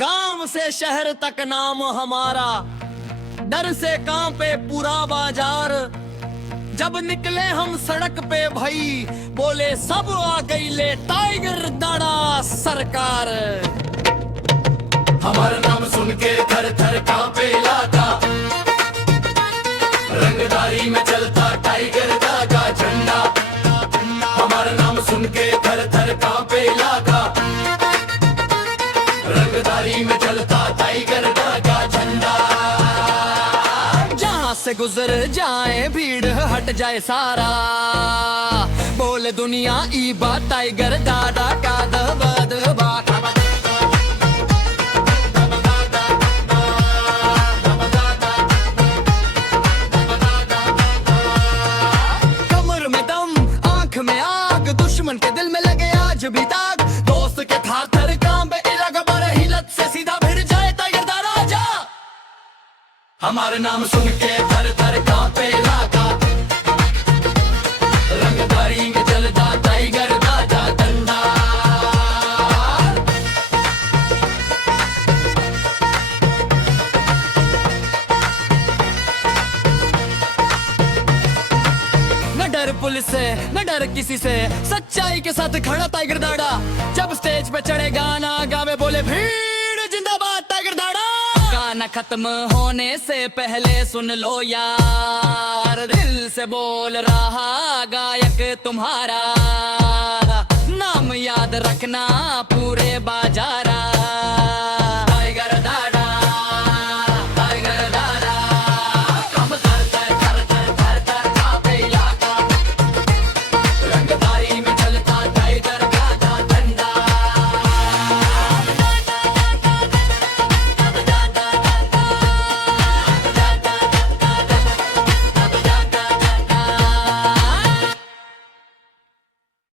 गांव से शहर तक नाम हमारा, डर से कांपे पूरा बाजार। जब निकले हम सड़क पे भाई, बोले सब आ गई ले टाइगर दाड़ा सरकार। हमारा नाम सुन के थर थर कांपे इलाका, रंगदारी में चलता टाइगर का झंडा। हमारा नाम सुन के थर थर कांपे इलाका, रंगदारी में चलता टाइगर का झंडा। जहाँ से गुजर जाए भीड़ हट जाए सारा, बोले दुनिया ई बात टाइगर दादा का दबा दबा। कमर में दम आंख में आग, दुश्मन के दिल में लगे आज भी दाग। दोस्त के थार थर कांपे इलाका, बड़े हिलत से सीधा भिड़ जाए टाइगर दा राजा। हमारा नाम सुन के थर थर कांपे इलाका, रंगदारी में चलता टाइगर का डंडा। न डर पुलिस से न डर किसी से, सच्चाई के साथ खड़ा टाइगर दाड़ा। जब स्टेज पे चढ़े गाना गावे, बोले भीड़ जिंदाबाद टाइगर दाड़ा। गाना खत्म होने से पहले सुन लो यार, दिल से बोल रहा गायक तुम्हारा। नाम याद रखना पूरे बाजारा।